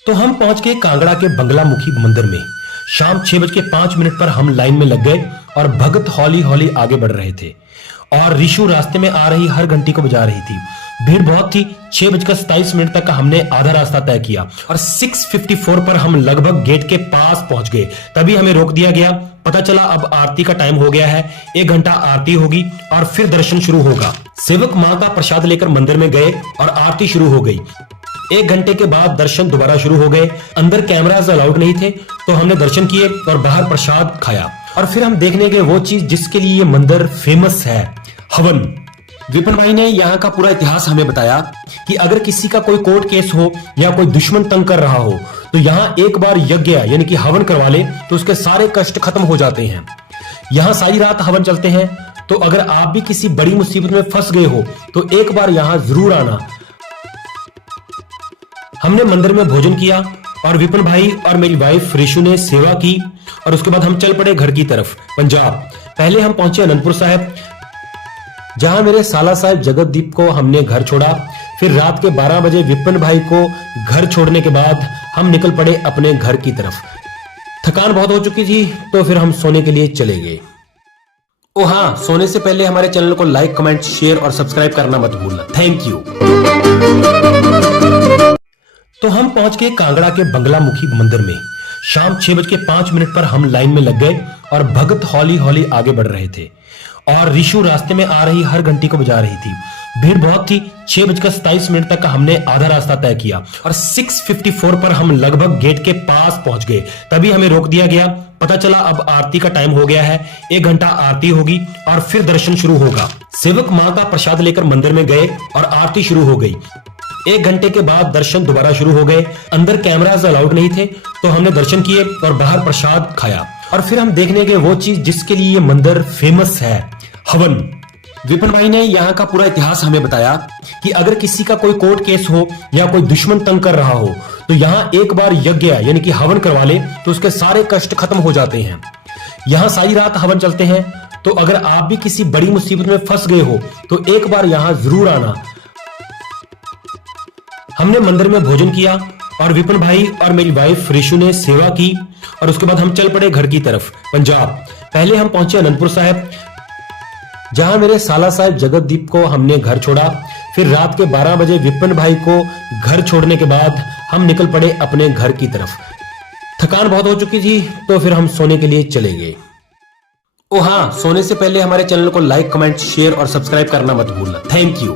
तो हम पहुंच गए कांगड़ा के बंगलामुखी मंदिर में। शाम 6:05 पर हम लाइन में लग गए और भगत हौली हौली आगे बढ़ रहे थे और रिशु रास्ते में आ रही हर घंटी को बजा रही थी। भीड़ बहुत थी। 6:27 तक हमने आधा रास्ता तय किया और 6:54 पर हम लगभग गेट के पास पहुंच गए। तभी हमें रोक दिया गया। पता चला अब आरती का टाइम हो गया है। 1 घंटा आरती होगी और फिर दर्शन शुरू होगा। सेवक मां का प्रसाद लेकर मंदिर में गए और आरती शुरू हो गई। 1 घंटे के बाद दर्शन दोबारा शुरू हो गए। अंदर कैमरास अलाउड नहीं थे तो हमने दर्शन किए और बाहर प्रसाद खाया और फिर हम देखने गए वो चीज जिसके लिए ये मंदिर फेमस है, हवन। विपिन भाई ने यहाँ का पूरा इतिहास हमें बताया कि अगर किसी का कोई कोर्ट केस हो या कोई दुश्मन तंग कर रहा हो तो यहाँ एक बार यज्ञ यानी कि हवन करवा ले तो उसके सारे कष्ट खत्म हो जाते हैं। यहाँ सारी रात हवन चलते हैं। तो अगर आप भी किसी बड़ी मुसीबत में फंस गए हो तो एक बार यहाँ जरूर आना। हमने मंदिर में भोजन किया और विपिन भाई और मेरी वाइफ रिशु ने सेवा की और उसके बाद हम चल पड़े घर की तरफ, पंजाब। पहले हम पहुंचे अनंदपुर साहिब, जहां मेरे साला साहब जगतदीप को हमने घर छोड़ा। फिर रात के 12 बजे विपिन भाई को घर छोड़ने के बाद हम निकल पड़े अपने घर की तरफ। थकान बहुत हो चुकी थी तो फिर हम सोने के लिए चले गए। ओ हाँ, सोने से पहले हमारे चैनल को लाइक, कमेंट, शेयर और सब्सक्राइब करना मत भूलना। Thank you. तो हम पहुंच गए कांगड़ा के बंगलामुखी मंदिर में। शाम 6:05 पर हम लाइन में लग गए और भगत हौली हौली आगे बढ़ रहे थे और रिशु रास्ते में आ रही हर घंटी को बजा रही थी। भीड़ बहुत थी। 6:27 तक हमने आधा रास्ता तय किया और 6:54 पर हम लगभग गेट के पास पहुंच गए। तभी हमें रोक दिया गया। पता चला अब आरती का टाइम हो गया है। 1 घंटा आरती होगी और फिर दर्शन शुरू होगा। सेवक मां का प्रसाद लेकर मंदिर में गए और आरती शुरू हो गई। 1 घंटे के बाद दर्शन दोबारा शुरू हो गए। अंदर कैमरास अलाउड नहीं थे तो हमने दर्शन किए और बाहर प्रसाद खाया और फिर हम देखने गए वो चीज जिसके लिए ये मंदिर फेमस है, हवन। विपिन भाई ने यहाँ का पूरा इतिहास हमें बताया कि अगर किसी का कोई कोर्ट केस हो या कोई दुश्मन तंग कर रहा हो तो यहाँ एक बार यज्ञ यानी कि हवन करवा ले तो उसके सारे कष्ट खत्म हो जाते हैं। यहाँ सारी रात हवन चलते हैं। तो अगर आप भी किसी बड़ी मुसीबत में फंस गए हो तो एक बार यहाँ जरूर आना। हमने मंदिर में भोजन किया और विपिन भाई और मेरी वाइफ रिशु ने सेवा की और उसके बाद हम चल पड़े घर की तरफ, पंजाब। पहले हम पहुंचे अनंदपुर साहिब, जहां मेरे साला साहब जगतदीप को हमने घर छोड़ा। फिर रात के 12 बजे विपिन भाई को घर छोड़ने के बाद हम निकल पड़े अपने घर की तरफ। थकान बहुत हो चुकी थी तो फिर हम सोने के लिए चले गए। ओ हाँ, सोने से पहले हमारे चैनल को लाइक, कमेंट, शेयर और सब्सक्राइब करना मत भूलना। Thank you.